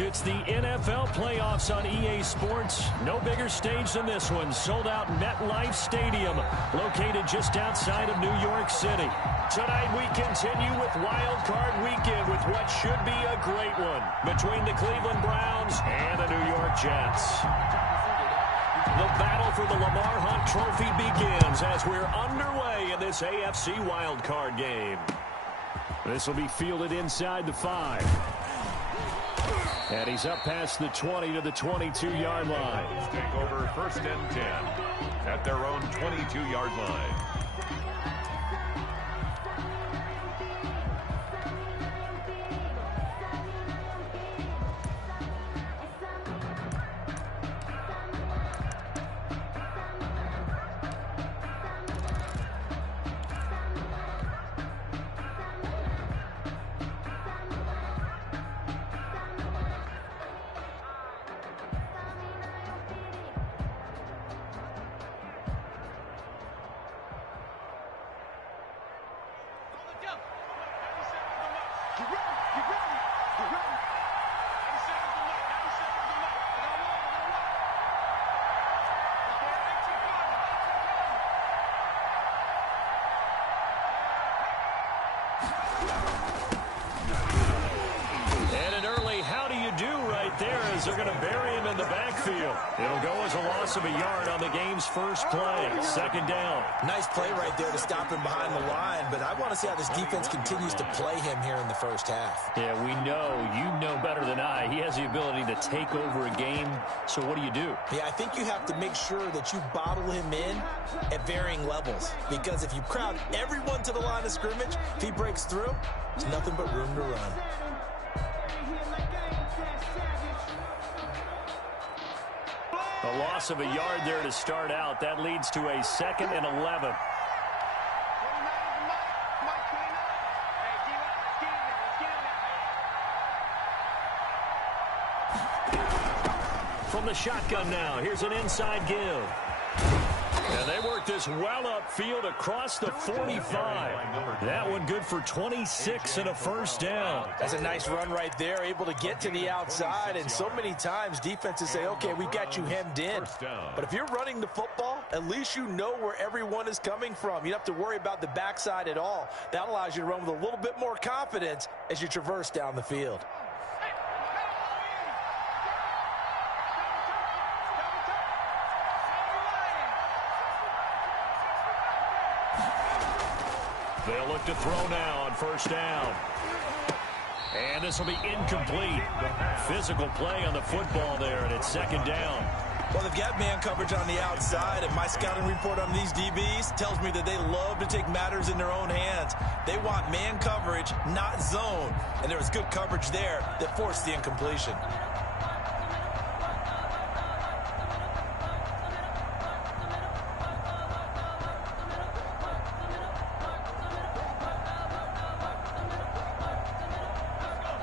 It's the NFL playoffs on EA Sports. No bigger stage than this one. Sold out MetLife Stadium, located just outside of New York City. Tonight we continue with Wild Card Weekend with what should be a great one between the Cleveland Browns and the New York Jets. The battle for the Lamar Hunt Trophy begins as we're underway in this AFC Wild Card game. This will be fielded inside the 5. And he's up past the 20 to the 22-yard line. Take over 1st and 10 at their own 22-yard line. They're going to bury him in the backfield. It'll go as a loss of a yard on the game's first play. 2nd down. Nice play right there to stop him behind the line, but I want to see how this defense continues to play him here in the first half. Yeah, we know. You know better than I. He has the ability to take over a game, so what do you do? Yeah, I think you have to make sure that you bottle him in at varying levels, because if you crowd everyone to the line of scrimmage, if he breaks through, there's nothing but room to run. A loss of a yard there to start out. That leads to a 2nd and 11. From the shotgun now, here's an inside give. And they work this well upfield across the 45. That one good for 26 and a 1st down. That's a nice run right there, able to get to the outside. And so many times defenses say, okay, we've got you hemmed in. But if you're running the football, at least you know where everyone is coming from. You don't have to worry about the backside at all. That allows you to run with a little bit more confidence as you traverse down the field. They'll look to throw now on 1st down. And this will be incomplete. Physical play on the football there, and it's 2nd down. Well, they've got man coverage on the outside, and my scouting report on these DBs tells me that they love to take matters in their own hands. They want man coverage, not zone. And there was good coverage there that forced the incompletion.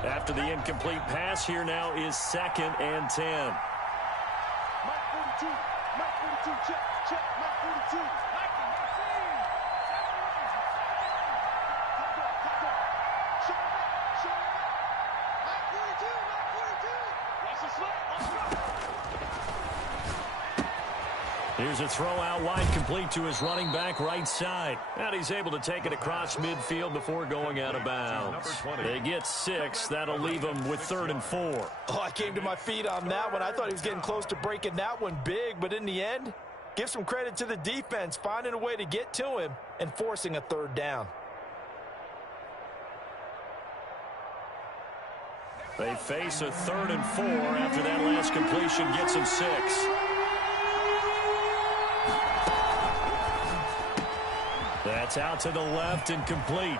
After the incomplete pass, here now is 2nd and 10. Mike 42, check, Mike 42. Here's a throw out wide, complete to his running back right side. And he's able to take it across midfield before going out of bounds. They get 6. That'll leave them with 3rd and 4. Oh, I came to my feet on that one. I thought he was getting close to breaking that one big, but in the end, give some credit to the defense, finding a way to get to him and forcing a 3rd down. They face a 3rd and 4 after that last completion gets him 6. That's out to the left and complete.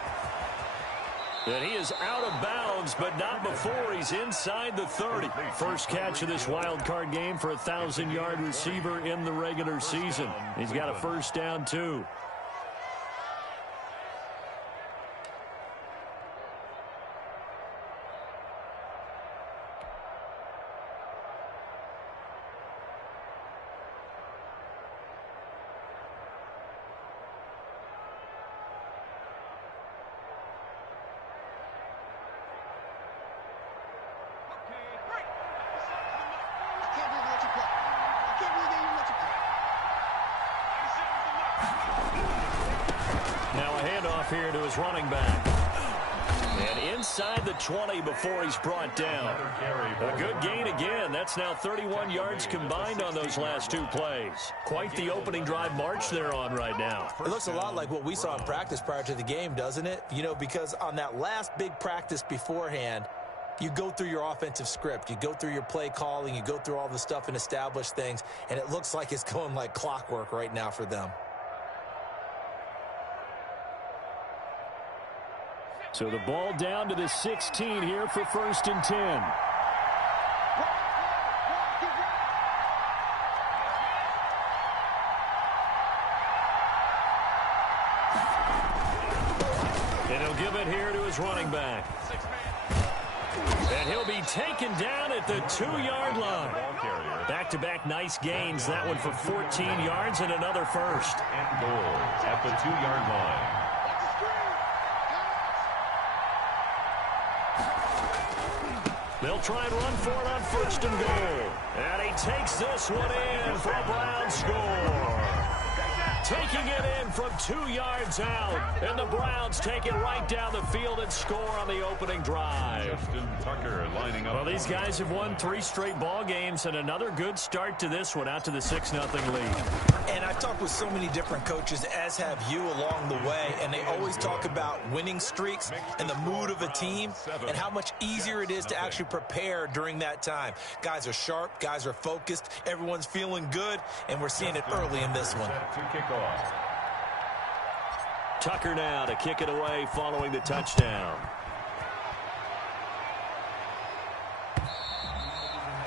And he is out of bounds, but not before he's inside the 30. First catch of this wild card game for a 1,000-yard receiver in the regular season. He's got a 1st down, too. off here to his running back. And inside the 20 before he's brought down. A good gain again. That's now 31 yards combined on those last two plays. Quite the opening drive march they're on right now. It looks a lot like what we saw in practice prior to the game, doesn't it? You know, because on that last big practice beforehand, you go through your offensive script. You go through your play calling. You go through all the stuff and establish things. And it looks like it's going like clockwork right now for them. So the ball down to the 16 here for 1st and 10. And he'll give it here to his running back. And he'll be taken down at the 2-yard line. Back-to-back nice gains. That one for 14 yards and another first. And goal at the 2-yard line. They'll try and run for it on 1st and goal. And he takes this one in for a Brown score. Taking it in from 2 yards out. And the Browns take it right down the field and score on the opening drive. Justin Tucker lining up. Well, these guys have won 3 straight ball games and another good start to this one out to the 6-0 lead. And I've talked with so many different coaches, as have you along the way, and they always talk about winning streaks and the mood of a team and how much easier it is to actually prepare during that time. Guys are sharp, guys are focused, everyone's feeling good, and we're seeing it early in this one. Tucker now to kick it away following the touchdown.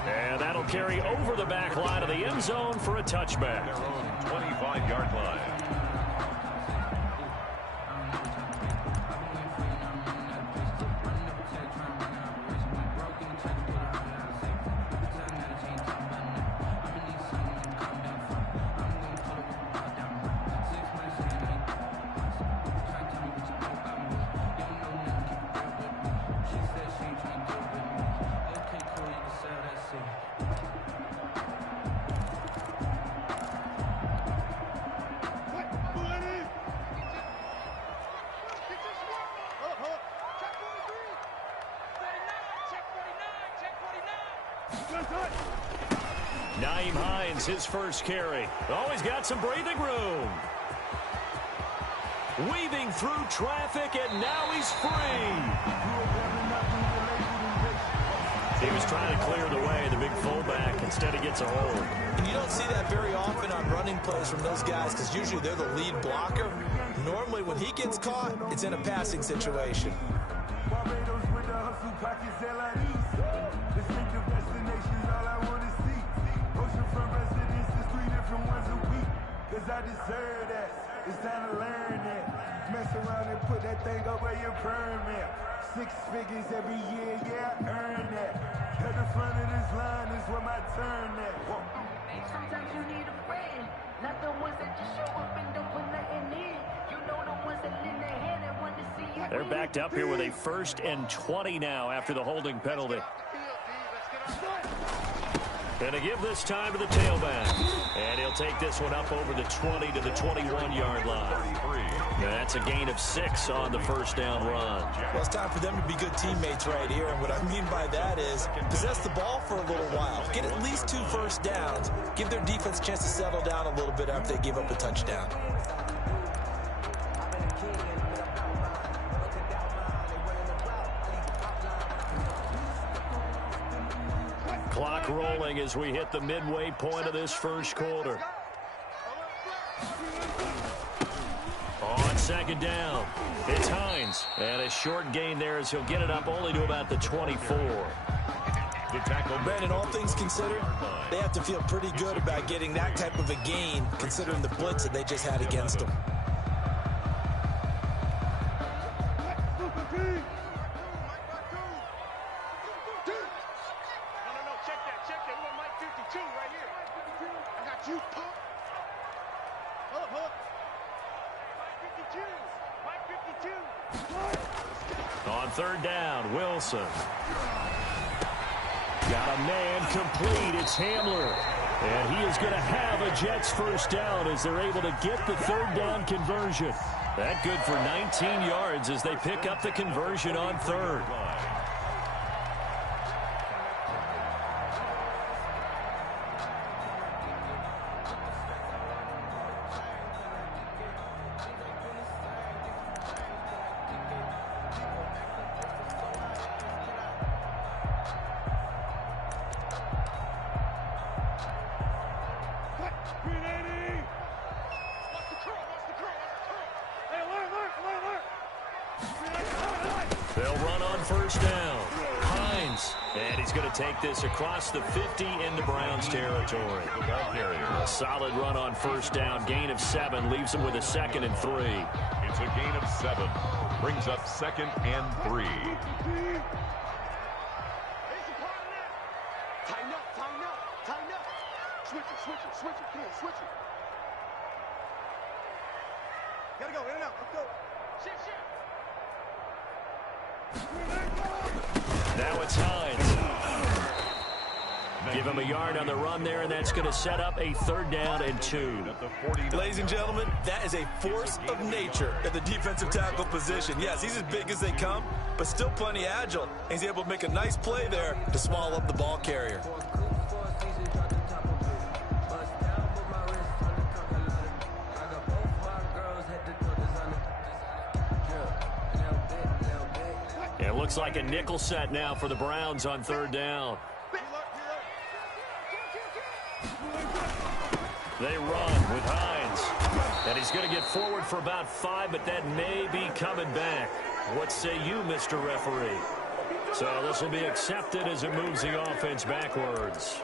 And that'll carry over the back line of the end zone for a touchback. Their own 25-yard line. His first carry. Oh, he's got some breathing room. Weaving through traffic, and now he's free. He was trying to clear the way, the big fullback. Instead, he gets a hold. And you don't see that very often on running plays from those guys because usually they're the lead blocker. Normally, when he gets caught, it's in a passing situation. I deserve that. It's time to learn that. Mess around and put that thing up where your permit. 6 figures every year, yeah, I earn that. At the front of this line is where my turn at. Sometimes you need a friend, not the ones that just show up and don't put nothing in. You know the ones that lend their hand and want to see you. They're backed up here with a 1st and 20 now after the holding penalty. And to give this time to the tailback. And he'll take this one up over the 20 to the 21-yard line. Now that's a gain of 6 on the first down run. Well, it's time for them to be good teammates right here. And what I mean by that is possess the ball for a little while. Get at least 2 first downs. Give their defense a chance to settle down a little bit after they give up a touchdown. Clock rolling as we hit the midway point of this first quarter. On 2nd down, it's Hines. And a short gain there as he'll get it up only to about the 24. The tackle. Brandon, all things considered, they have to feel pretty good about getting that type of a gain considering the blitz that they just had against them. On 3rd down, Wilson. Got a man complete. It's Hamler. And he is going to have a Jets first down as they're able to get the third down conversion. That good for 19 yards as they pick up the conversion on third. They'll run on first down. Hines. And he's going to take this across the 50 into Browns territory. A solid run on first down. Gain of 7 leaves him with a 2nd and 3. It's a gain of 7. Brings up 2nd and 3. Tighten up, tighten up, tighten up. Switch it, switch it, switch it. Come on, switch it. Gotta go, in and out. Let's go. Shit, shit. Now it's Hines. Give him a yard on the run there, and that's going to set up a 3rd down and 2. Ladies and gentlemen, that is a force of nature at the defensive tackle position. Yes, he's as big as they come, but still plenty agile. He's able to make a nice play there to swallow up the ball carrier. It looks like a nickel set now for the Browns on 3rd down. They run with Hines. And he's going to get forward for about 5, but that may be coming back. What say you, Mr. Referee? So this will be accepted as it moves the offense backwards.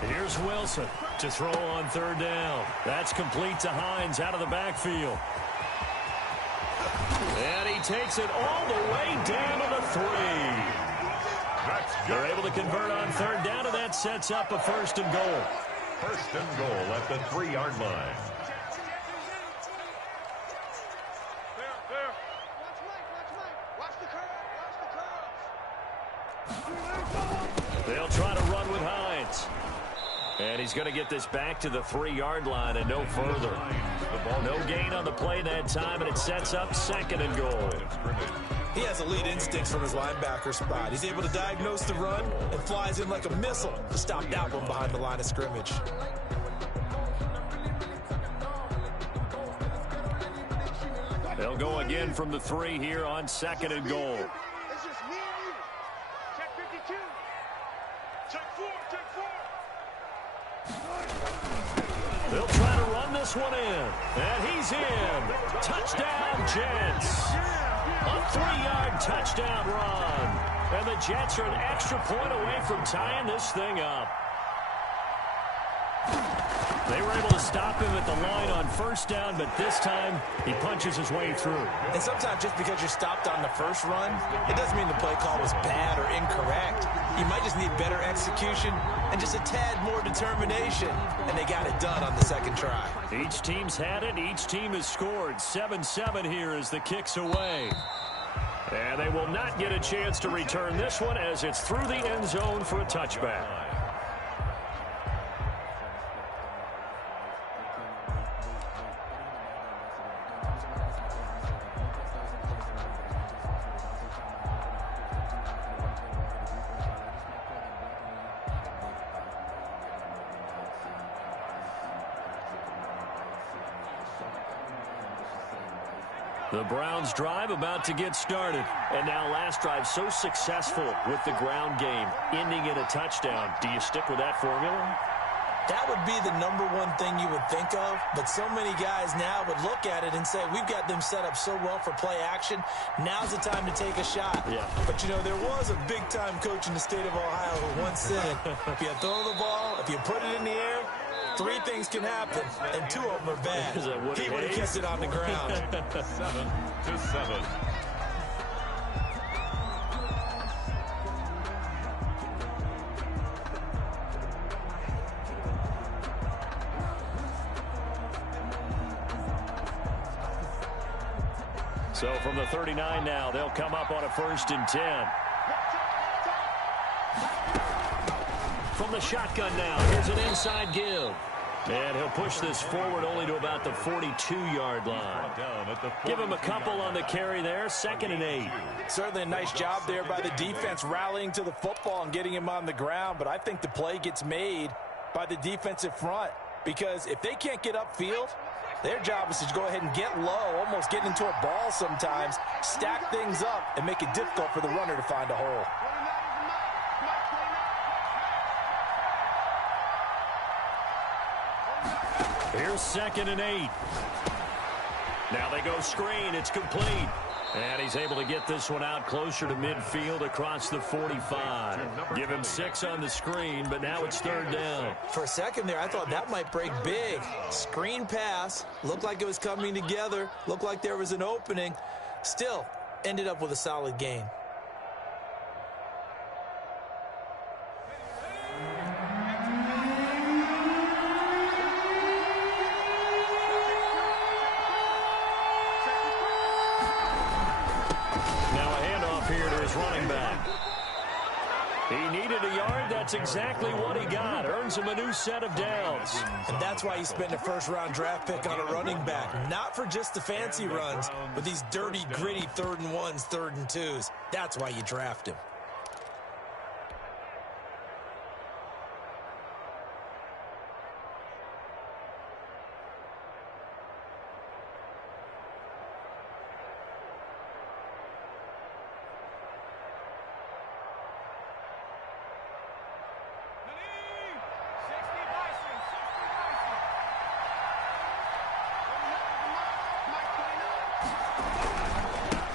Here's Wilson to throw on 3rd down. That's complete to Hines out of the backfield. And he takes it all the way down to the 3. They're able to convert on 3rd down, and that sets up a 1st and goal. 1st and goal at the 3-yard line. They'll try to run with Hines. And he's going to get this back to the 3-yard line and no further. No gain on the play that time, and it sets up 2nd and goal. He has elite instincts from his linebacker spot. He's able to diagnose the run and flies in like a missile to stop that one behind the line of scrimmage. They'll go again from the 3 here on 2nd and goal. It's just me and you. Check 52. Check 4, check 4. They'll try to run this one in. And he's in. Touchdown, Jets. A 3-yard touchdown run. And the Jets are an extra point away from tying this thing up. They were able to stop him at the line on 1st down, but this time he punches his way through. And sometimes just because you're stopped on the first run, it doesn't mean the play call was bad or incorrect. You might just need better execution and just a tad more determination, and they got it done on the 2nd try. Each team's had it. Each team has scored. 7-7 here as the kick's away. And they will not get a chance to return this one as it's through the end zone for a touchback. The Browns drive about to get started. And now last drive so successful with the ground game, ending in a touchdown. Do you stick with that formula? That would be the number one thing you would think of, but so many guys now would look at it and say, we've got them set up so well for play action, now's the time to take a shot. Yeah. But, you know, there was a big-time coach in the state of Ohio who once said, if you throw the ball, if you put it in the air, 3 things can happen, and 2 of them are bad. He would have kept it on the ground. 7-7. So from the 39 now, they'll come up on a 1st and 10. From the shotgun now, here's an inside give. And he'll push this forward only to about the 42-yard line. Give him a couple on the carry there, 2nd and 8. Certainly a nice job there by the defense rallying to the football and getting him on the ground, but I think the play gets made by the defensive front because if they can't get upfield, their job is to go ahead and get low, almost get into a ball sometimes, stack things up, and make it difficult for the runner to find a hole. Here's 2nd and 8. Now they go screen. It's complete. And he's able to get this one out closer to midfield across the 45. Give him 6 on the screen, but now it's 3rd down. For a second there, I thought that might break big. Screen pass. Looked like it was coming together. Looked like there was an opening. Still, ended up with a solid gain. Running back. He needed a yard. That's exactly what he got. Earns him a new set of downs. And that's why you spend a first-round draft pick on a running back. Not for just the fancy runs, but these dirty, gritty 3rd and 1s, 3rd and 2s. That's why you draft him.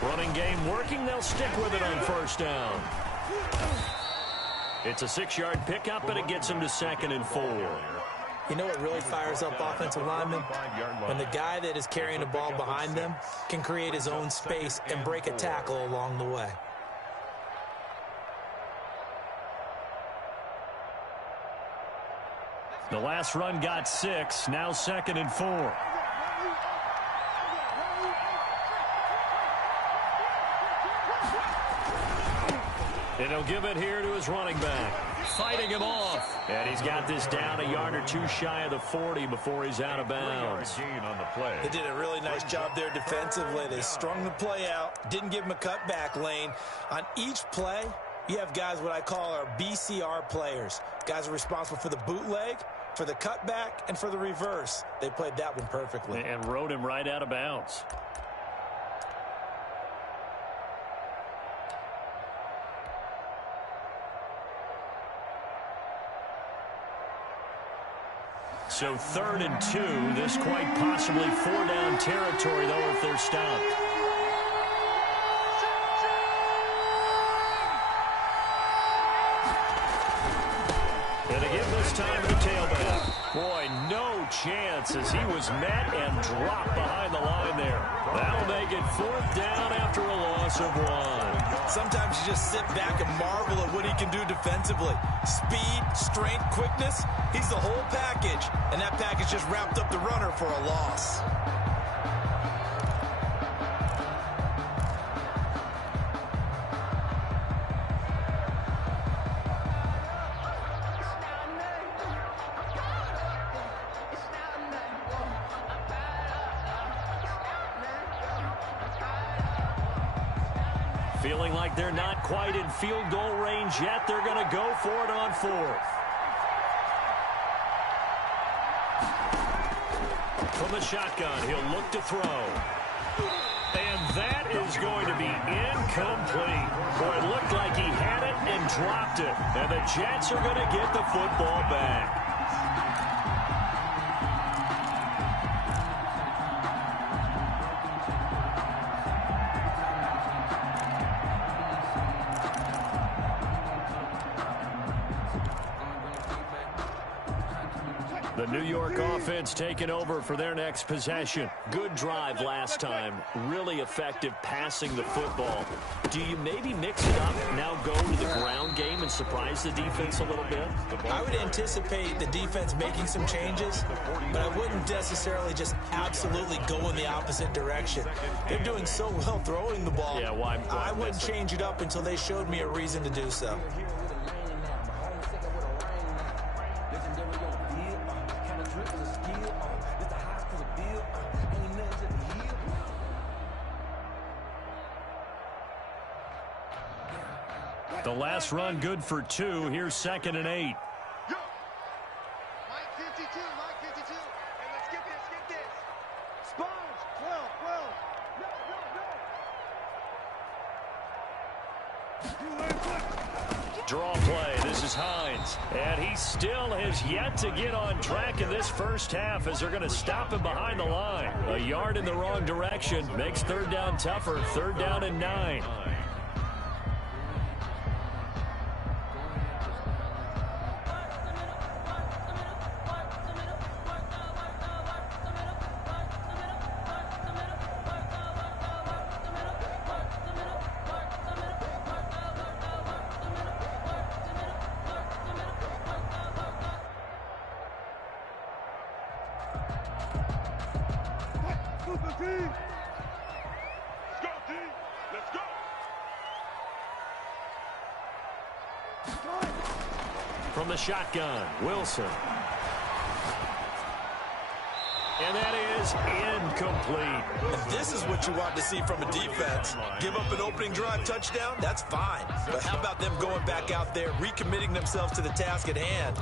Running game working. They'll stick with it on 1st down. It's a 6-yard pickup, but it gets him to 2nd and 4. You know what really fires up offensive linemen? When the guy that is carrying the ball behind them can create his own space and break a tackle along the way. The last run got 6. Now 2nd and 4. And he'll give it here to his running back. Fighting him off. And he's got this down a yard or 2 shy of the 40 before he's out of bounds. They did a really nice job there defensively. They strung the play out, didn't give him a cutback lane. On each play, you have guys what I call our BCR players. Guys are responsible for the bootleg, for the cutback, and for the reverse. They played that one perfectly. And rode him right out of bounds. So 3rd and 2. This quite possibly 4-down territory, though, if they're stopped. And again this time to the tailback. Boy, no chance as he was met and dropped behind the line there. That'll make it 4th down after a loss of 1. Sometimes you just sit back and marvel at what he can do defensively. Speed, strength, quickness, he's the whole package. And that package just wrapped up the runner for a loss. Feeling like they're not quite in field goal range yet. They're going to go for it on 4th. From the shotgun, he'll look to throw. And that is going to be incomplete. Boy, it looked like he had it and dropped it. And the Jets are going to get the football back. The New York offense taking over for their next possession. Good drive last time. Really effective passing the football. Do you maybe mix it up, now go to the ground game and surprise the defense a little bit? I would anticipate the defense making some changes, but I wouldn't necessarily just absolutely go in the opposite direction. They're doing so well throwing the ball. Yeah, why I wouldn't change it up until they showed me a reason to do so. The last run good for 2. Here's 2nd and 8. Mike 52, Mike 52. Hey, let's get this. Sponge, 12. Draw play. This is Hines. And he still has yet to get on track in this first half as they're going to stop him behind the line. A yard in the wrong direction makes 3rd down tougher. 3rd down and 9. From the shotgun, Wilson. And that is incomplete. And this is what you want to see from a defense. Give up an opening drive touchdown, that's fine. But how about them going back out there, recommitting themselves to the task at hand,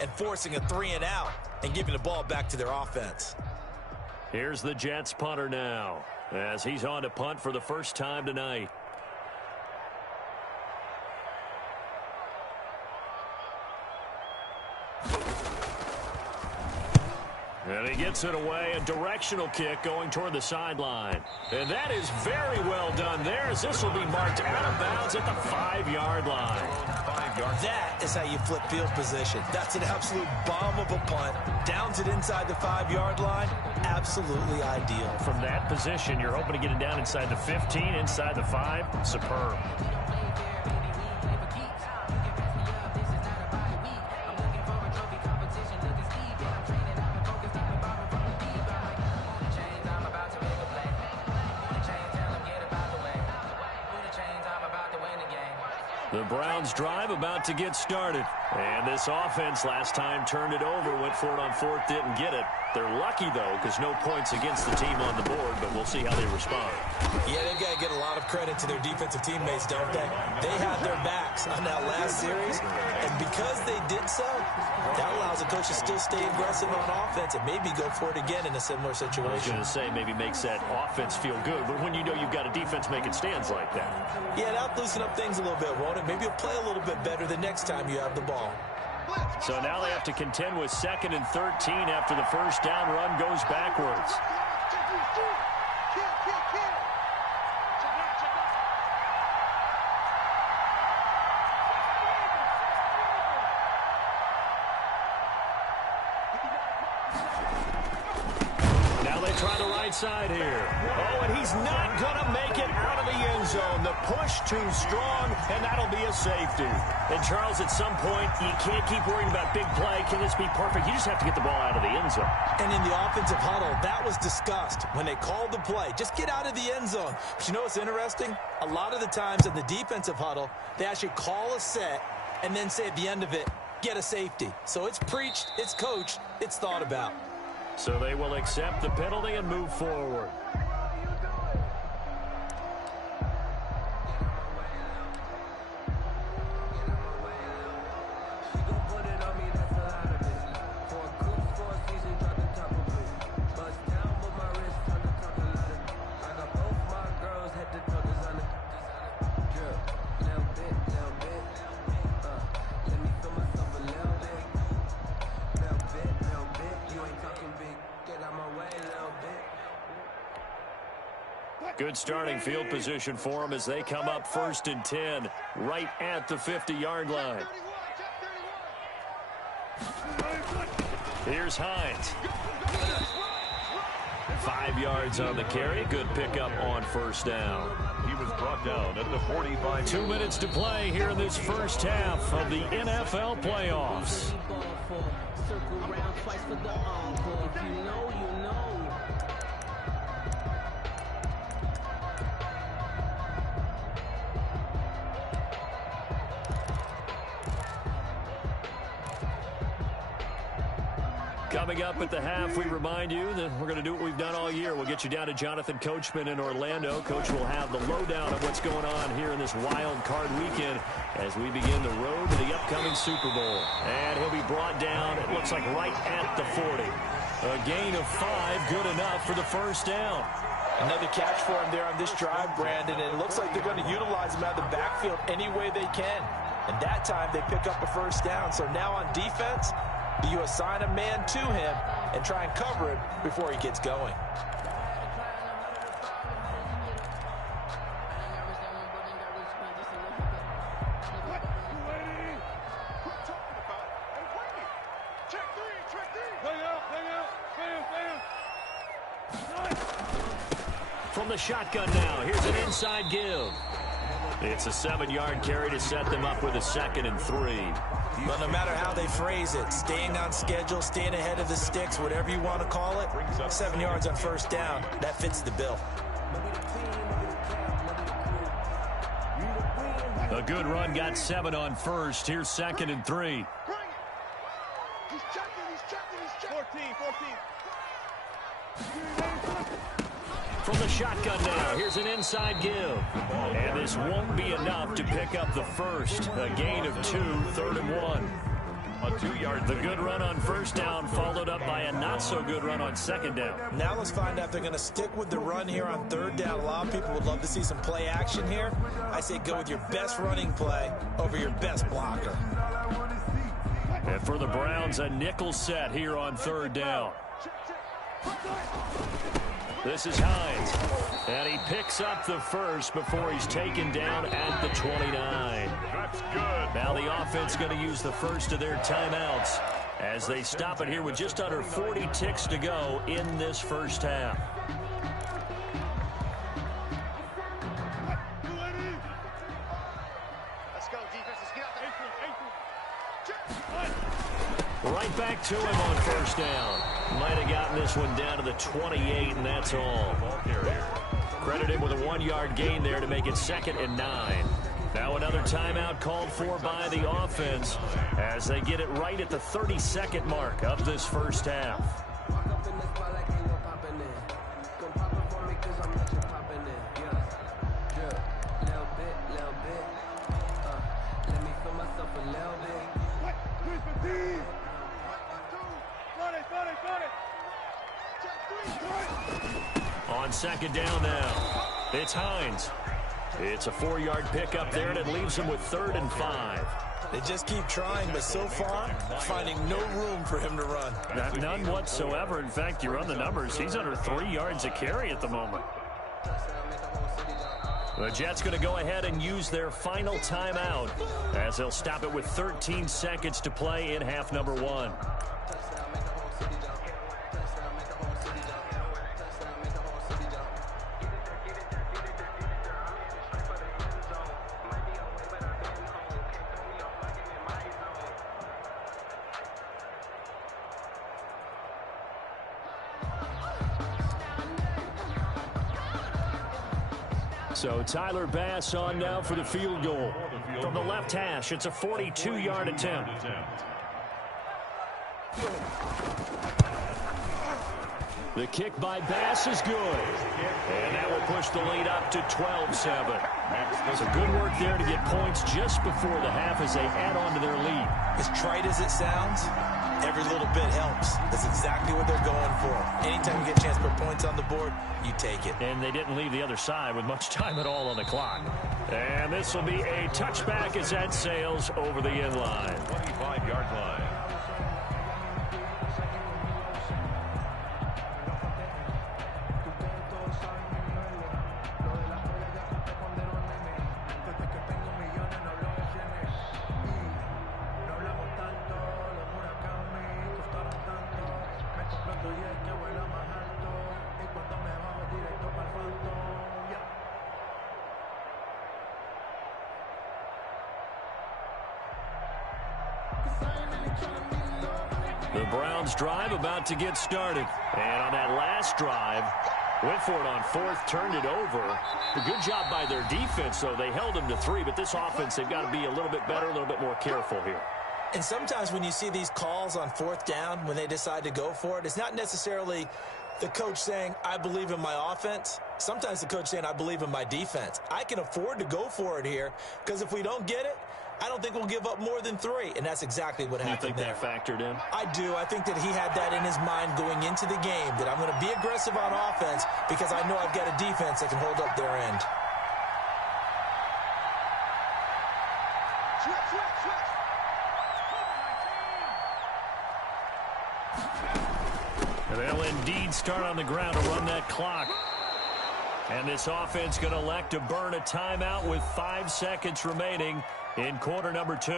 and forcing a 3-and-out and giving the ball back to their offense? Here's the Jets punter now, as he's on to punt for the first time tonight. And he gets it away, a directional kick going toward the sideline. And that is very well done there, as this will be marked out of bounds at the 5-yard line. That is how you flip field position. That's an absolute bomb of a punt. Downs it inside the 5-yard line. Absolutely ideal. From that position, you're hoping to get it down inside the 15, inside the 5. Superb. The Browns drive about to get started. And this offense last time turned it over, went for it on 4th, didn't get it. They're lucky, though, because no points against the team on the board, but we'll see how they respond. Yeah, they've got to get a lot of credit to their defensive teammates, don't they? They had their backs on that last series, and because they did so, that allows the coach to still stay aggressive on offense and maybe go for it again in a similar situation. I was going to say maybe makes that offense feel good, but when you know you've got a defense making stands like that. Yeah, that'll loosen up things a little bit, won't it? Maybe you'll play a little bit better the next time you have the ball. So now they have to contend with 2nd and 13 after the first down run goes backwards. Now they try the right side here. Oh, and he's not going to make it out of the end zone. The push too strong, and that'll be a safety. And, Charles, at some point, you can't keep worrying about big play. Can this be perfect? You just have to get the ball out of the end zone. And in the offensive huddle, that was discussed when they called the play. Just get out of the end zone. But you know what's interesting? A lot of the times in the defensive huddle, they actually call a set and then say at the end of it, get a safety. So it's preached, it's coached, it's thought about. So they will accept the penalty and move forward. Good starting field position for them as they come up 1st and 10, right at the 50-yard line. Here's Hines. 5 yards on the carry. Good pickup on first down. He was brought down at the 45. 2 minutes to play here in this first half of the NFL playoffs. Circle round twice for the encore. If you know, you know. Coming up at the half, we remind you that we're going to do what we've done all year. We'll get you down to Jonathan Coachman in Orlando. Coach will have the lowdown of what's going on here in this wild card weekend as we begin the road to the upcoming Super Bowl. And he'll be brought down, it looks like right at the 40. A gain of 5, good enough for the first down. Another catch for him there on this drive, Brandon, and it looks like they're going to utilize him out of the backfield any way they can. And that time they pick up a first down. So now on defense, do you assign a man to him and try and cover it before he gets going? From the shotgun now, here's an inside give. It's a 7-yard carry to set them up with a 2nd and 3. But no matter how they phrase it, staying on schedule, staying ahead of the sticks, whatever you want to call it, 7 yards on first down, that fits the bill. A good run, got 7 on first. Here's 2nd and 3. He's checking. 14. From the shotgun now, here's an inside give. And this won't be enough to pick up the first. A gain of 2, 3rd and 1. A 2-yard. The good run on first down followed up by a not-so-good run on second down. Now let's find out if they're going to stick with the run here on 3rd down. A lot of people would love to see some play action here. I say go with your best running play over your best blocker. And for the Browns, a nickel set here on 3rd down. This is Hines, and he picks up the first before he's taken down at the 29. That's good. Now the offense going to use the first of their timeouts as they stop it here with just under 40 ticks to go in this first half. Let's go, defense. Let's get out there. Right back to him on first down. Might have gotten this one down to the 28, and that's all. Credit him with a 1-yard gain there to make it 2nd and 9. Now another timeout called for by the offense as they get it right at the 32nd mark of this first half. On second down now, it's Hines. It's a 4-yard pickup there, and it leaves him with 3rd and 5. They just keep trying, but so far, finding no room for him to run. None whatsoever. In fact, you run the numbers. He's under 3 yards a carry at the moment. The Jets going to go ahead and use their final timeout as they'll stop it with 13 seconds to play in half number 1. So Tyler Bass on now for the field goal. From the left hash, it's a 42-yard attempt. The kick by Bass is good. And that will push the lead up to 12-7. So good work there to get points just before the half as they add on to their lead. As trite as it sounds, every little bit helps. That's exactly what they're going for. Anytime you get a chance to put points on the board, you take it. And they didn't leave the other side with much time at all on the clock. And this will be a touchback as that sails over the end line. 25-yard line. The Browns drive about to get started. And on that last drive, went for it on fourth, turned it over. A good job by their defense, though. They held them to 3, but this offense, they've got to be a little bit better, a little bit more careful here. And sometimes when you see these calls on fourth down, when they decide to go for it, it's not necessarily the coach saying, I believe in my offense. Sometimes the coach saying, I believe in my defense. I can afford to go for it here because if we don't get it, I don't think we'll give up more than 3, and that's exactly what happened there. You think that factored in? I do. I think that he had that in his mind going into the game, that I'm going to be aggressive on offense because I know I've got a defense that can hold up their end. And they'll indeed start on the ground to run that clock. And this offense going to elect to burn a timeout with 5 seconds remaining in quarter number 2.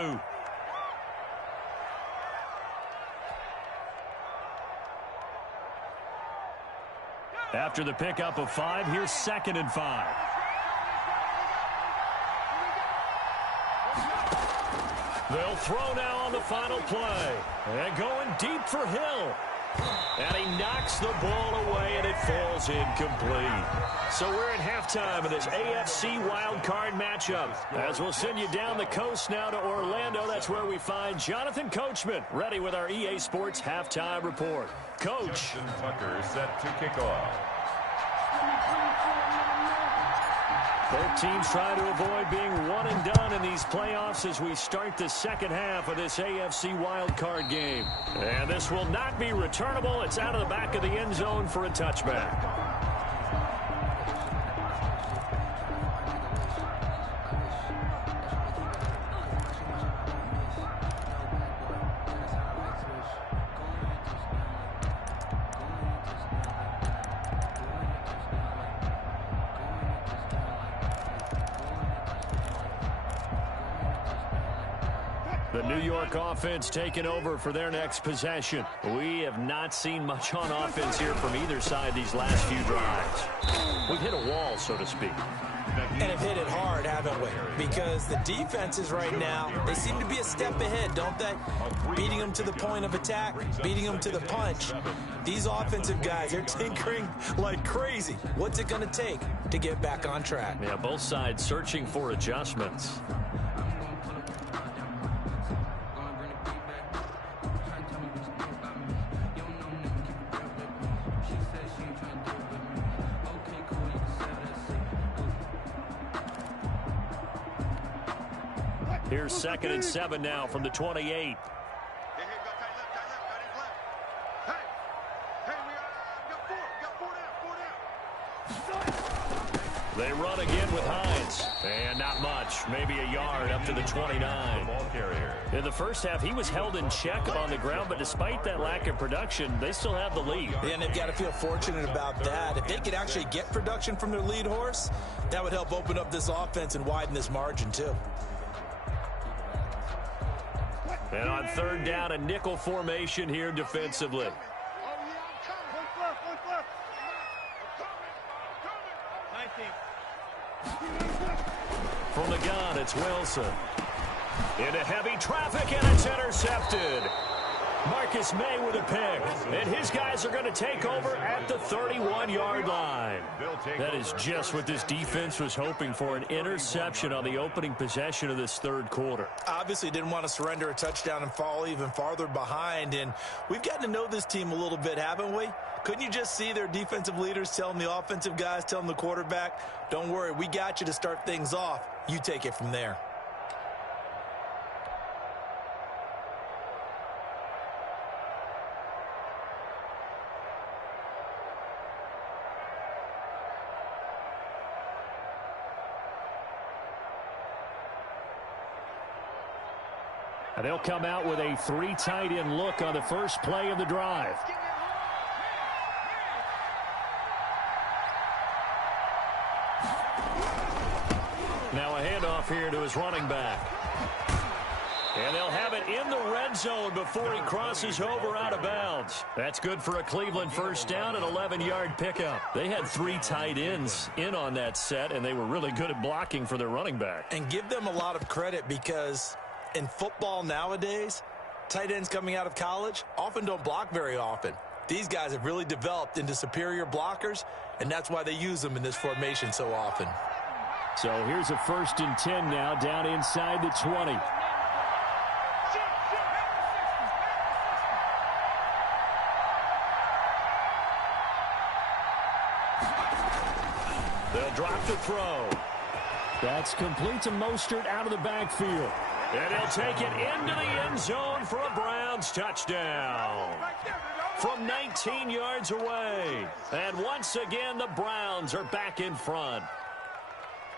After the pickup of 5, here's 2nd and 5. They'll throw now on the final play. And going deep for Hill. And he knocks the ball away, and it falls incomplete. So we're at halftime of this AFC wildcard matchup. As we'll send you down the coast now to Orlando, that's where we find Jonathan Coachman, ready with our EA Sports halftime report. Coach. Justin Tucker set to kick off. Both teams trying to avoid being one and done in these playoffs as we start the second half of this AFC wildcard game. And this will not be returnable. It's out of the back of the end zone for a touchback. The New York offense taking over for their next possession. We have not seen much on offense here from either side these last few drives. We've hit a wall, so to speak. And have hit it hard, haven't we? Because the defenses right now, they seem to be a step ahead, don't they? Beating them to the point of attack, beating them to the punch. These offensive guys, they're tinkering like crazy. What's it going to take to get back on track? Yeah, both sides searching for adjustments. Here's 2nd and 7 now from the 28. They run again with Hines. And not much. Maybe a yard up to the 29. In the first half, he was held in check on the ground, but despite that lack of production, they still have the lead. Yeah, and they've got to feel fortunate about that. If they could actually get production from their lead horse, that would help open up this offense and widen this margin, too. And on 3rd down, a nickel formation here defensively. From the gun, it's Wilson. Into heavy traffic, and it's intercepted. Marcus May with a pick, and his guys are going to take over at the 31-yard line. That is just what this defense was hoping for, an interception on the opening possession of this 3rd quarter. Obviously didn't want to surrender a touchdown and fall even farther behind, and we've gotten to know this team a little bit, haven't we? Couldn't you just see their defensive leaders telling the offensive guys, telling the quarterback, don't worry, we got you to start things off. You take it from there. And they'll come out with a 3 tight end look on the first play of the drive. Now a handoff here to his running back. And they'll have it in the red zone before he crosses over out of bounds. That's good for a Cleveland first down, an 11-yard pickup. They had 3 tight ends in on that set, and they were really good at blocking for their running back. And give them a lot of credit because in football nowadays, Tight ends coming out of college often don't block very often. These guys have really developed into superior blockers, and that's why they use them in this formation so often. So here's a 1st and 10 now, down inside the 20. They'll drop the throw. That's complete to Mostert out of the backfield. And he'll take it into the end zone for a Browns touchdown. From 19 yards away. And once again, the Browns are back in front.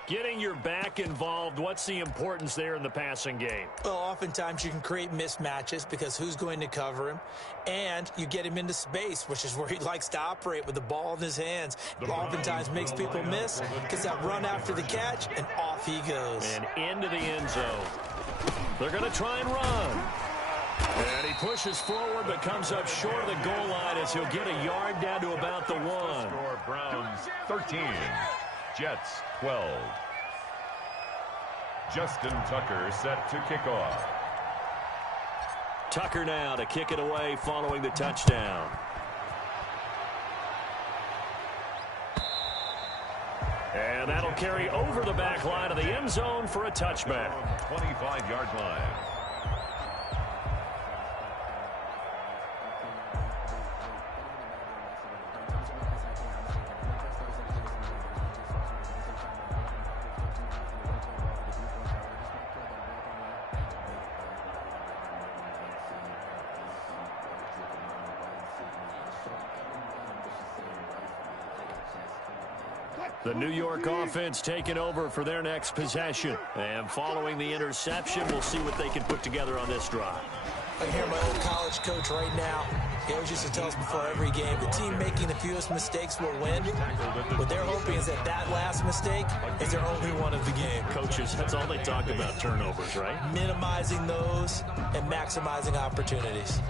Getting your back involved, what's the importance there in the passing game? Well, oftentimes you can create mismatches because who's going to cover him? And you get him into space, which is where he likes to operate with the ball in his hands. Oftentimes makes people miss, gets that run after the catch, and off he goes. And into the end zone. They're going to try and run. And he pushes forward but comes up short of the goal line as he'll get a yard down to about the 1. Browns 13, Jets 12. Justin Tucker set to kick off. Tucker now to kick it away following the touchdown. And that'll carry over the back line of the end zone for a touchback. 25-yard line. The New York offense taking over for their next possession. And following the interception, we'll see what they can put together on this drive. I hear my old college coach right now. He always used to tell us before every game, the team making the fewest mistakes will win. What they're hoping is that that last mistake is their only one of the game. Coaches, that's all they talk about, turnovers, right? Minimizing those and maximizing opportunities.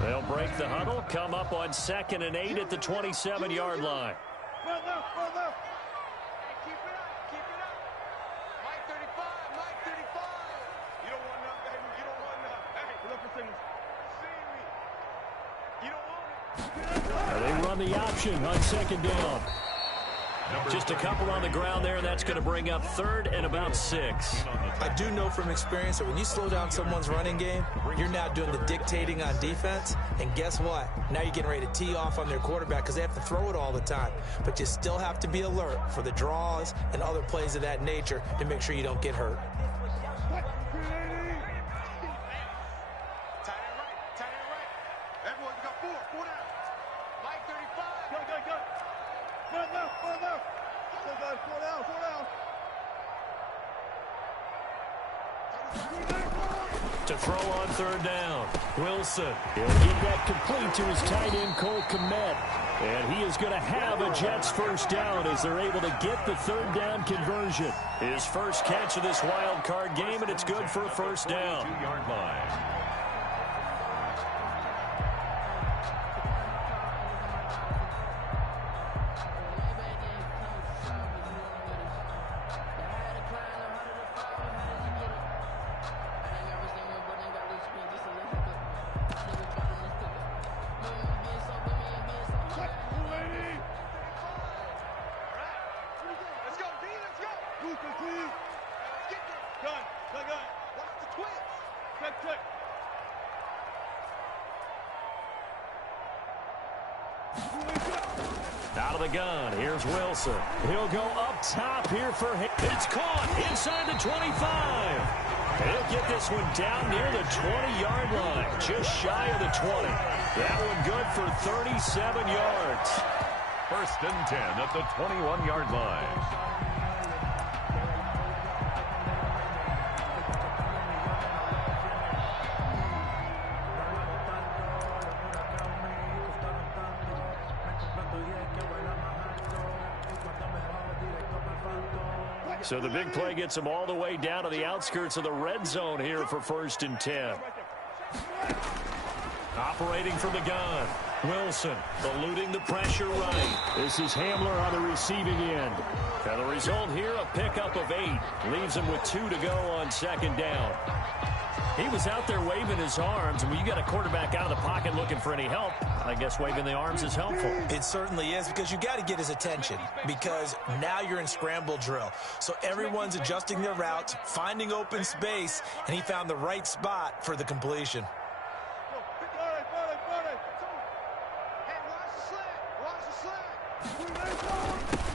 They'll break the huddle, come up on 2nd and 8 at the 27-yard line. Keep it up. Mike 35, Mike 35. You don't want none, baby. You don't want none. Hey, look for things. See me. You don't want it. They run the option on 2nd down. Just a couple on the ground there, and that's going to bring up 3rd and about 6. I do know from experience that when you slow down someone's running game, you're now doing the dictating on defense. And guess what? Now you're getting ready to tee off on their quarterback because they have to throw it all the time. But you still have to be alert for the draws and other plays of that nature to make sure you don't get hurt. Tight end right. Everyone, you got 4 down. Mike 35. Go. Front left. Four down. To throw on 3rd down. Wilson. He'll get that complete to his tight end, Cole Kmet. And he is going to have a Jets 1st down as they're able to get the 3rd down conversion. His first catch of this wild card game, and it's good for a 1st down. 2-yard line. Out of the gun, here's Wilson. He'll go up top here for him. It's caught inside the 25. He'll get this one down near the 20-yard line, just shy of the 20. That one good for 37 yards. 1st and 10 at the 21-yard line. So the big play gets them all the way down to the outskirts of the red zone here for 1st and 10. Operating from the gun. Wilson eluding the pressure right. This is Hamler on the receiving end. And the result here, a pickup of 8. Leaves him with 2 to go on second down. He was out there waving his arms, and when you got a quarterback out of the pocket looking for any help, I guess waving the arms is helpful. It certainly is, because you got to get his attention, because now you're in scramble drill. So everyone's adjusting their routes, finding open space, and he found the right spot for the completion.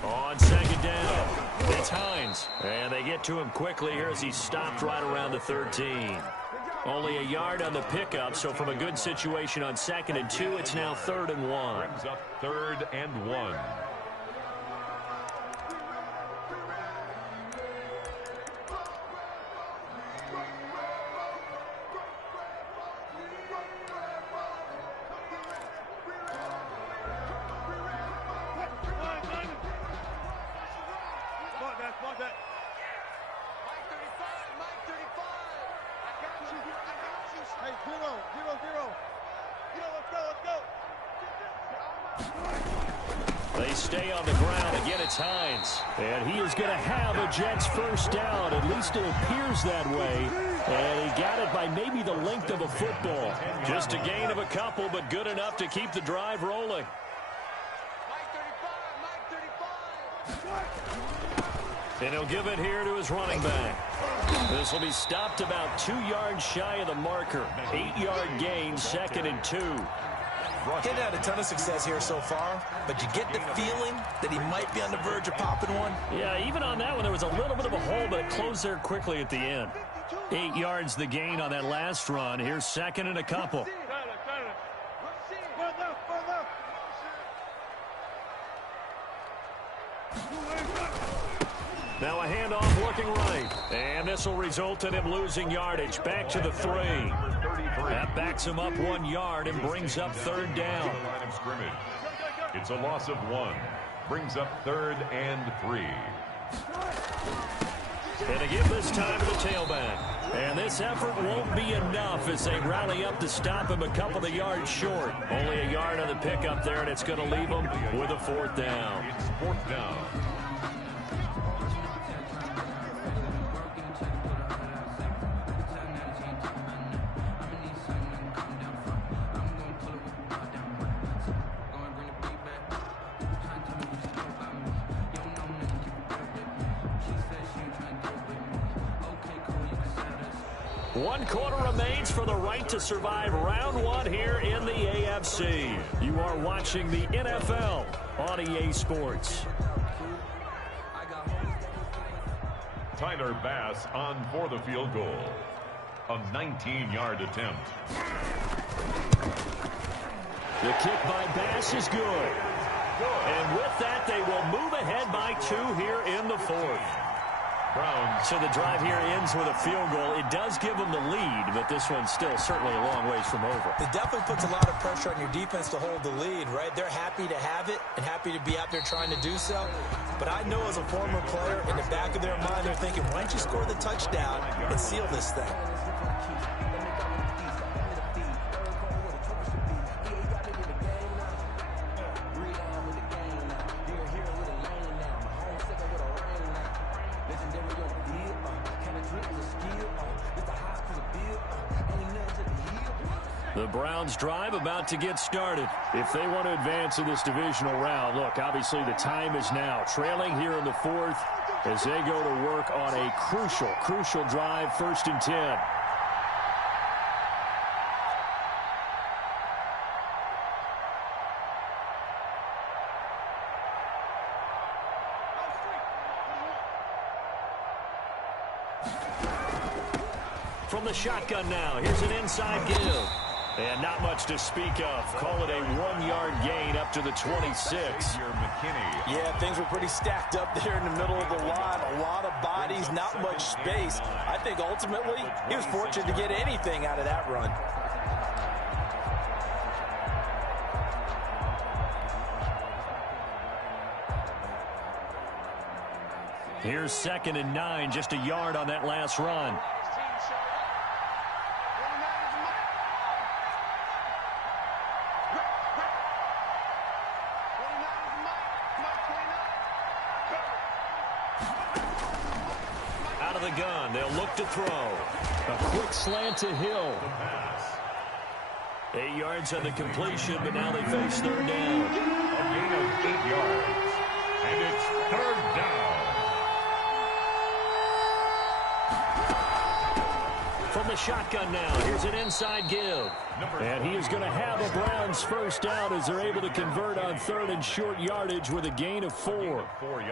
On second down, it's Hines. And they get to him quickly here as he stopped right around the 13. Only a yard on the pickup, so from a good situation on 2nd and 2, it's now 3rd and 1. Brings up 3rd and 1. They stay on the ground. Again, it's Hines. And he is going to have a Jets first down. At least it appears that way. And he got it by maybe the length of a football. Just a gain of a couple, but good enough to keep the drive rolling. And he'll give it here to his running back. This will be stopped about 2 yards shy of the marker. 8-yard gain, 2nd and 2. He's had a ton of success here so far, but you get the feeling that he might be on the verge of popping one. Yeah, even on that one, there was a little bit of a hole, but it closed there quickly at the end. 8 yards the gain on that last run. Here's 2nd and a couple. Now a handoff looking right. And this will result in him losing yardage. Back to the 3. That backs him up 1 yard and brings up 3rd down. It's a loss of 1. Brings up 3rd and 3. And to give this time to the tailback. And this effort won't be enough as they rally up to stop him a couple of yards short. Only a yard on the pickup there, and it's going to leave him with a 4th down. It's 4th down. One quarter remains for the right to survive round 1 here in the AFC. You are watching the NFL on EA Sports. Tyler Bass on for the field goal. A 19-yard attempt. The kick by Bass is good. And with that, they will move ahead by 2 here in the 4th. Browns. So the drive here ends with a field goal. It does give them the lead, but this one's still certainly a long ways from over. It definitely puts a lot of pressure on your defense to hold the lead, right? They're happy to have it and happy to be out there trying to do so. But I know as a former player, in the back of their mind, they're thinking, why don't you score the touchdown and seal this thing? The Browns drive about to get started. If they want to advance in this divisional round, look, obviously the time is now. Trailing here in the 4th as they go to work on a crucial drive, 1st and 10. From the shotgun now, here's an inside give. And not much to speak of. Call it a 1-yard gain up to the 26. Yeah, things were pretty stacked up there in the middle of the line. A lot of bodies, not much space. I think ultimately he was fortunate to get anything out of that run. Here's 2nd and 9, just a yard on that last run. the gun. They'll look to throw. A quick slant to Hill. 8 yards on the completion, but now they face third down. A gain of 8 yards. And it's third down. From the shotgun now, here's an inside give. And he is going to have a Browns first down as they're able to convert on third and short yardage with a gain of 4.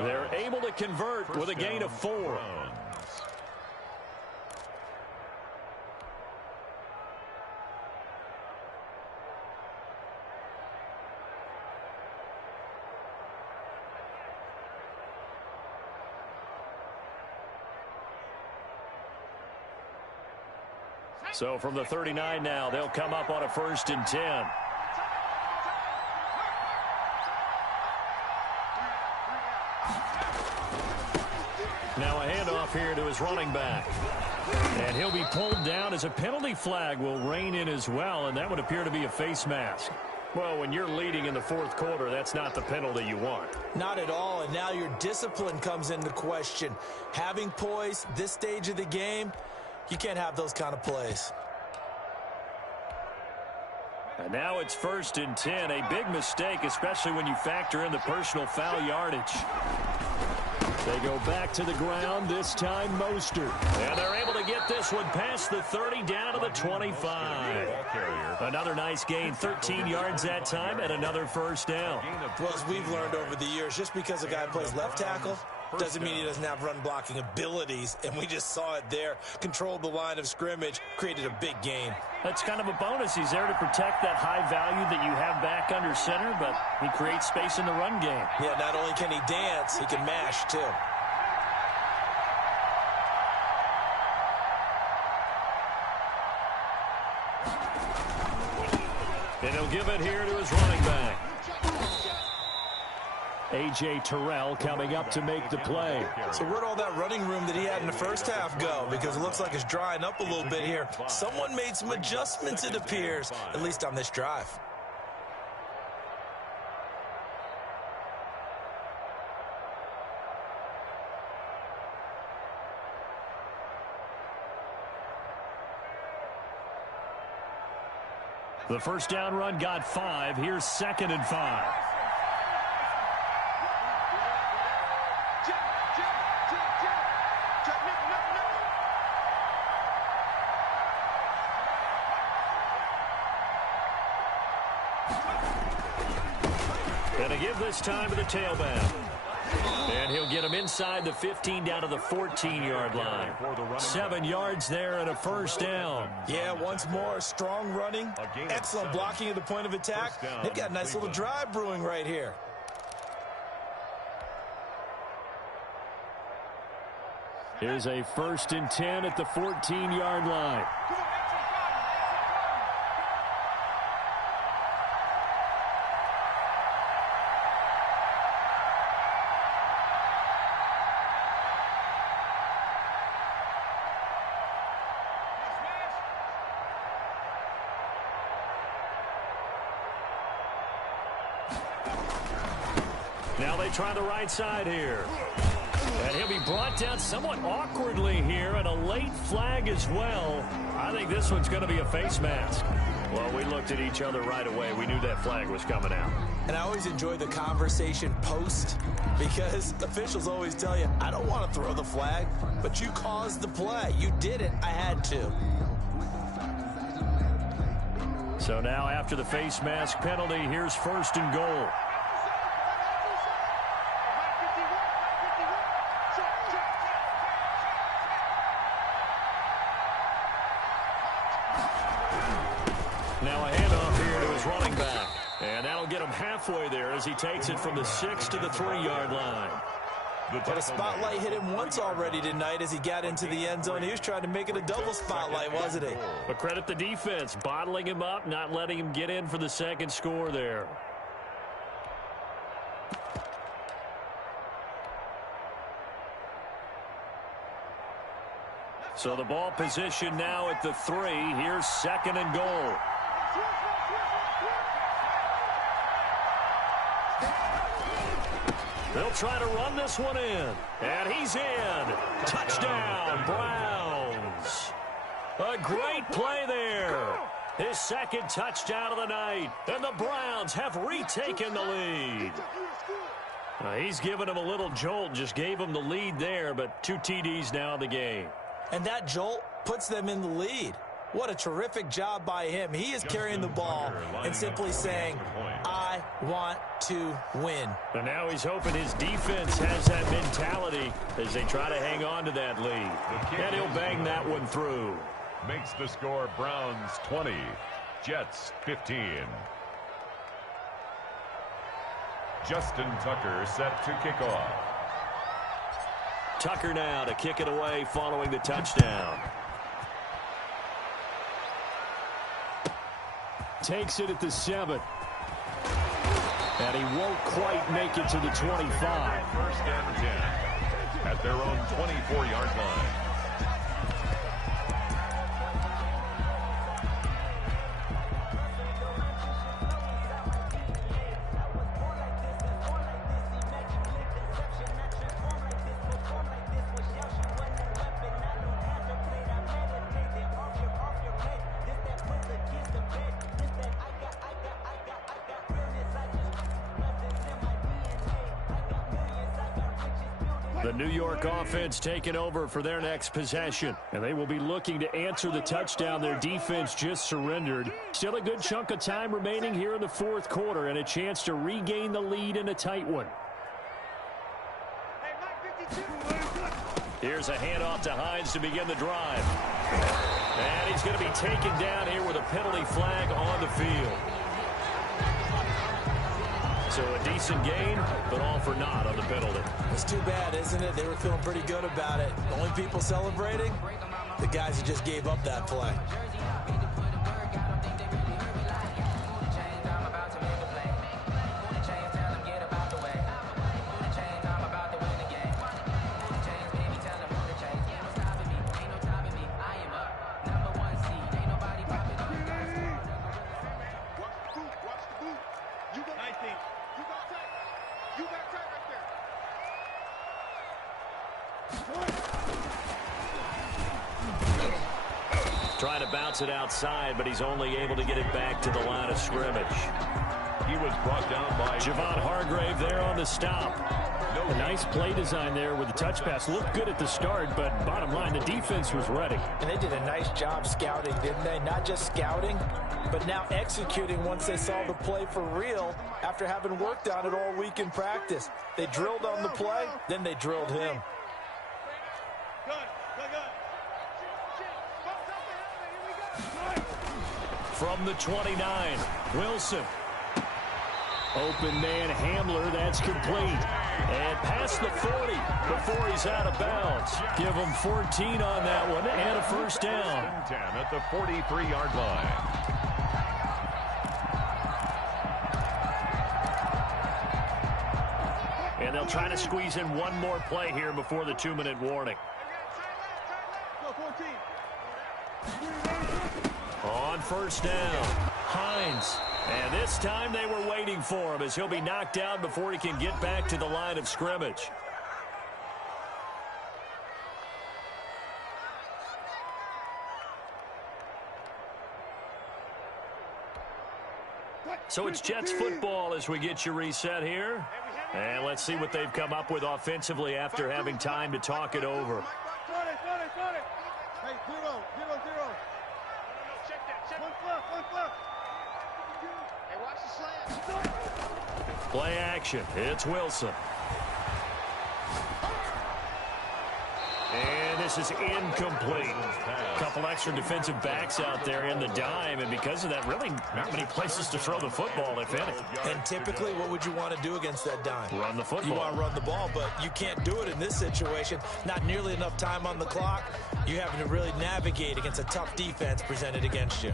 They're able to convert with a gain of 4. So from the 39 now, they'll come up on a 1st and 10. Now a handoff here to his running back. And he'll be pulled down as a penalty flag will rein in as well, and that would appear to be a face mask. Well, when you're leading in the 4th quarter, that's not the penalty you want. Not at all, and now your discipline comes into question. Having poise this stage of the game, you can't have those kind of plays. And now it's 1st and 10. A big mistake, especially when you factor in the personal foul yardage. They go back to the ground, this time Mostert. And they're able to get this one past the 30 down to the 25. Another nice gain, 13 yards that time, and another first down. Well, as we've learned over the years, just because a guy plays left tackle doesn't mean he doesn't have run blocking abilities, and we just saw it there. Controlled the line of scrimmage, created a big gain. That's kind of a bonus. He's there to protect that high value that you have back under center, but he creates space in the run game. Yeah, not only can he dance, he can mash too. And he'll give it here to his running back. A.J. Terrell coming up to make the play. So where'd all that running room that he had in the first half go? Because it looks like it's drying up a little bit here. Someone made some adjustments, it appears, at least on this drive. The first down run got 5. Here's 2nd and 5. And to give this time to the tailback. And he'll get him inside the 15 down to the 14-yard line. 7 yards there and a first down. Yeah, once more, strong running, excellent blocking at the point of attack. They've got a nice little drive brewing right here. Here's a 1st and 10 at the 14-yard line. Now they try the right side here. And he'll be brought down somewhat awkwardly here, and a late flag as well. I think this one's going to be a face mask. Well, we looked at each other right away. We knew that flag was coming out. And I always enjoy the conversation post, because officials always tell you, I don't want to throw the flag, but you caused the play. You did it. I had to. So now after the face mask penalty, here's 1st and goal. Now a handoff here to his running back. And that'll get him halfway there as he takes it from the 6 to the 3-yard line. But a spotlight hit him once already tonight as he got into the end zone. He was trying to make it a double spotlight, wasn't he? But credit the defense, bottling him up, not letting him get in for the second score there. So the ball position now at the 3. Here's 2nd and goal. They'll try to run this one in. And he's in. Touchdown, Browns. A great play there. His second touchdown of the night. And the Browns have retaken the lead. He's given him a little jolt, just gave him the lead there, but 2 TDs now in the game. And that jolt puts them in the lead. What a terrific job by him. He is carrying the ball and simply saying, I want to win. And now he's hoping his defense has that mentality as they try to hang on to that lead. And he'll bang that one through. Makes the score Browns 20, Jets 15. Justin Tucker set to kick off. Tucker now to kick it away following the touchdown. Takes it at the 7. And he won't quite make it to the 25. First and 10 at their own 24-yard line. The New York offense taking over for their next possession. And they will be looking to answer the touchdown their defense just surrendered. Still a good chunk of time remaining here in the fourth quarter and a chance to regain the lead in a tight one. Here's a handoff to Hines to begin the drive. And he's going to be taken down here with a penalty flag on the field. So a decent gain, but all for naught on the penalty. It's too bad, isn't it? They were feeling pretty good about it. The only people celebrating, the guys who just gave up that play. Trying to bounce it outside, but he's only able to get it back to the line of scrimmage. He was brought down by Javon Hargrave there on the stop. A nice play design there with the touch pass. Looked good at the start, but bottom line, the defense was ready. And they did a nice job scouting, didn't they? Not just scouting, but now executing once they saw the play for real after having worked on it all week in practice. They drilled on the play, then they drilled him. From the 29, Wilson. Open man Hamler, that's complete. And past the 40 before he's out of bounds. Give him 14 on that one and a first down. 10 at the 43-yard line. And they'll try to squeeze in one more play here before the 2-minute warning. On first down, Hines. And this time they were waiting for him as he'll be knocked down before he can get back to the line of scrimmage. So it's Jets football as we get you reset here. And let's see what they've come up with offensively after having time to talk it over. Hey, 0-0-0. Check that. Check. One fluff. Hey, watch the slant. Play action. It's Wilson. And this is incomplete. A couple extra defensive backs out there in the dime, and because of that, really not many places to throw the football, if any. And typically, what would you want to do against that dime? Run the football. You want to run the ball, but you can't do it in this situation. Not nearly enough time on the clock. You having to really navigate against a tough defense presented against you.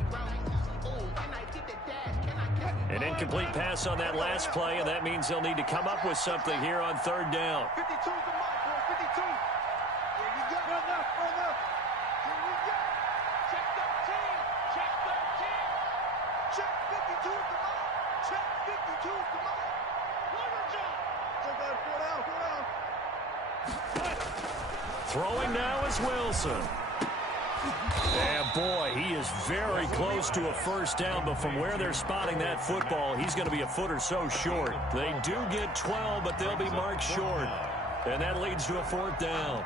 An incomplete pass on that last play, and that means they'll need to come up with something here on third down. 52's the mark, boy. 52. Here you go. Run left. Here we go. Check 13. Check 13. Check 52's the mark. Check 52's the mark. Water jump. Throwing now is Wilson. And boy, he is very close to a first down, but from where they're spotting that football, he's going to be a foot or so short. They do get 12, but they'll be marked short. And that leads to a fourth down.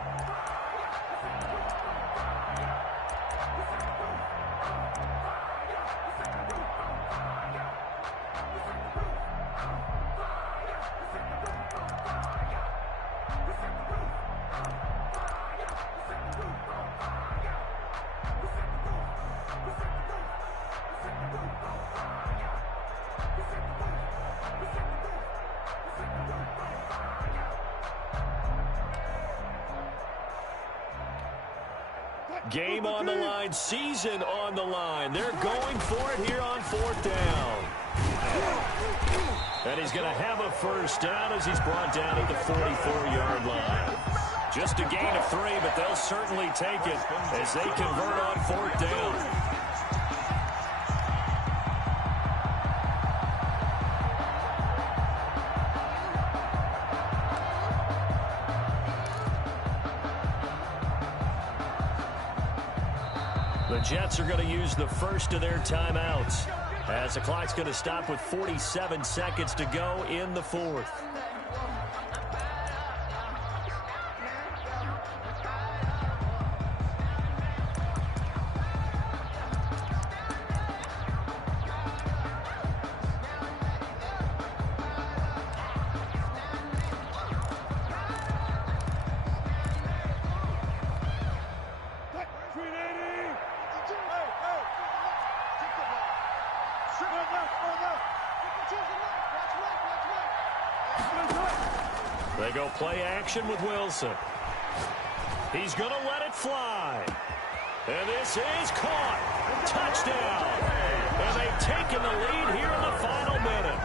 Game on the line, season on the line. They're going for it here on fourth down. And he's going to have a first down as he's brought down at the 44-yard line. Just a gain of 3, but they'll certainly take it as they convert on fourth down. The Jets are going to use the first of their timeouts as the clock's going to stop with 47 seconds to go in the fourth. They go play action with Wilson. He's going to let it fly. And this is caught. Touchdown. And they've taken the lead here in the final minute.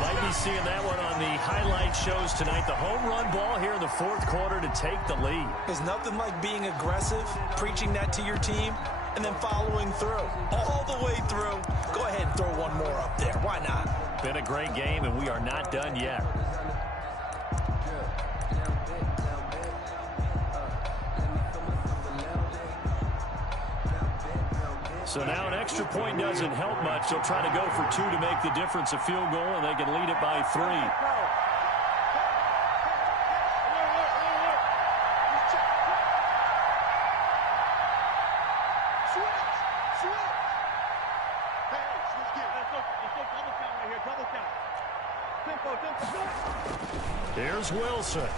Might be seeing that one on the highlight shows tonight. The home run ball here in the fourth quarter to take the lead. There's nothing like being aggressive, preaching that to your team, and then following through. All the way through. Go ahead and throw one more up there. Why not? Been a great game, and we are not done yet. So now an extra point doesn't help much. They'll try to go for 2 to make the difference a field goal, and they can lead it by 3. Here's Wilson.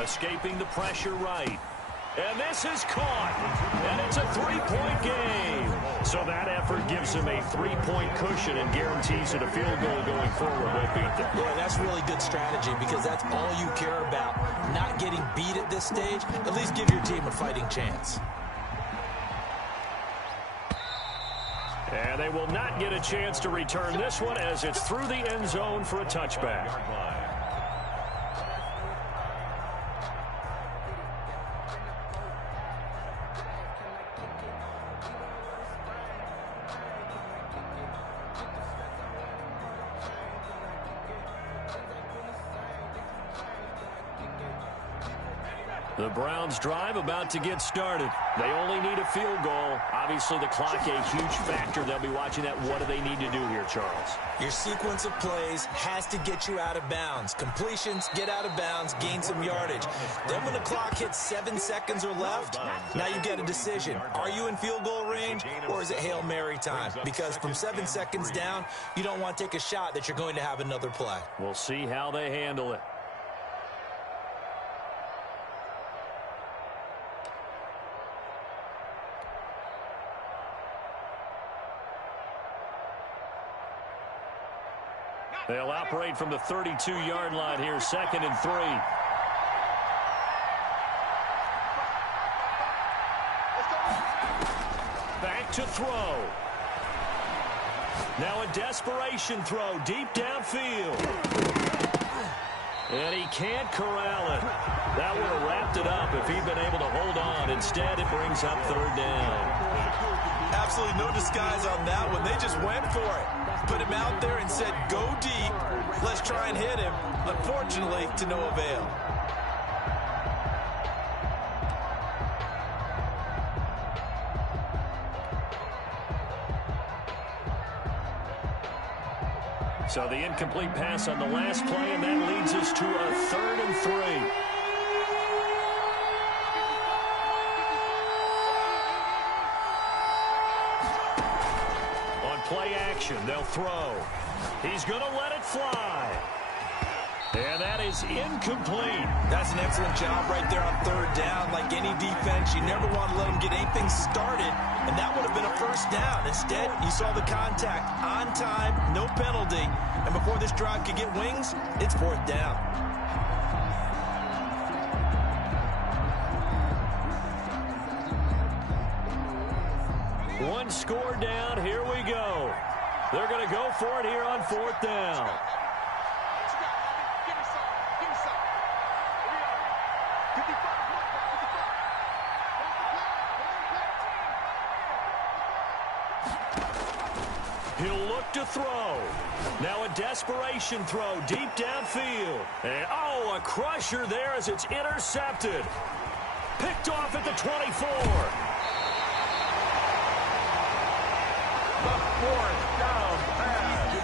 Escaping the pressure right. And this is caught. And it's a 3-point game. So that effort gives him a 3-point cushion and guarantees that a field goal going forward won't beat them. Yeah, that's really good strategy because that's all you care about. Not getting beat at this stage. At least give your team a fighting chance. And they will not get a chance to return this one as it's through the end zone for a touchback. The Browns drive about to get started. They only need a field goal. Obviously, the clock a huge factor. They'll be watching that. What do they need to do here, Charles? Your sequence of plays has to get you out of bounds. Completions, get out of bounds, gain some yardage. Then when the clock hits 7 seconds or left, now you get a decision. Are you in field goal range or is it Hail Mary time? Because from 7 seconds down, you don't want to take a shot that you're going to have another play. We'll see how they handle it. They'll operate from the 32-yard line here, 2nd and 3. Back to throw. Now a desperation throw deep downfield. And he can't corral it. That would have wrapped it up if he'd been able to hold on. Instead, it brings up 3rd down. Absolutely no disguise on that one. They just went for it. Put him out there and said, go deep. Let's try and hit him. Unfortunately, to no avail. So the incomplete pass on the last play, and that leads us to a 3rd and 3. Play action, they'll throw. He's going to let it fly. And that is incomplete. That's an excellent job right there on 3rd down. Like any defense, you never want to let them get anything started, and that would have been a 1st down. Instead, you saw the contact on time, no penalty, and before this drive could get wings, it's 4th down. One score down, here we go. They're going to go for it here on 4th down. He'll look to throw. Now a desperation throw deep downfield. And oh, a crusher there as it's intercepted. Picked off at the 24. 4th down pass.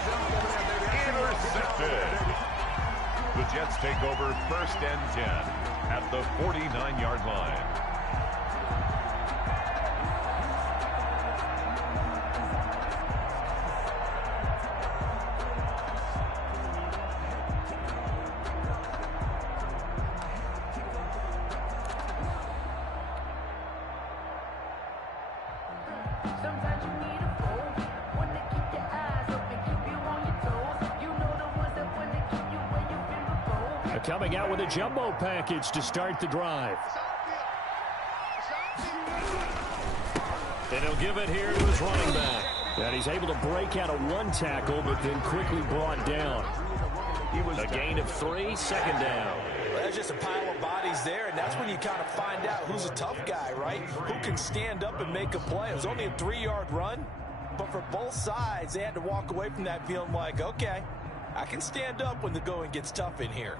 Intercepted. The Jets take over 1st and 10 at the 49-yard line. Sometimes you need a phone, one to keep your eyes open, keep you on your toes. You know the ones that want to keep you where you've been before. Coming out with a jumbo package to start the drive. And he'll give it here to his running back. And he's able to break out of 1 tackle, but then quickly brought down. A gain of 3, 2nd down. There's just a pile of bodies there, and that's when you kind of find out who's a tough guy, right? Who can stand up and make a play. It was only a 3-yard run, but for both sides, they had to walk away from that feeling like, okay, I can stand up when the going gets tough in here.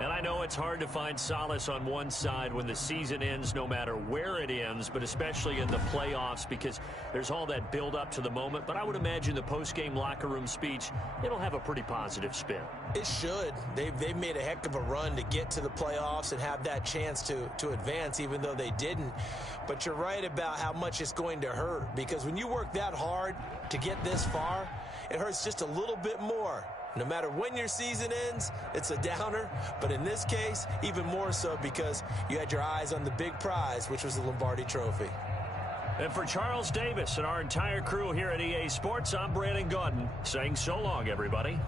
And I know it's hard to find solace on one side when the season ends, no matter where it ends, but especially in the playoffs, because there's all that build up to the moment. But I would imagine the post-game locker room speech, it'll have a pretty positive spin. It should. They've made a heck of a run to get to the playoffs and have that chance to advance, even though they didn't. But you're right about how much it's going to hurt, because when you work that hard to get this far, it hurts just a little bit more. No matter when your season ends, it's a downer. But in this case, even more so because you had your eyes on the big prize, which was the Lombardi Trophy. And for Charles Davis and our entire crew here at EA Sports, I'm Brandon Gaudin saying so long, everybody.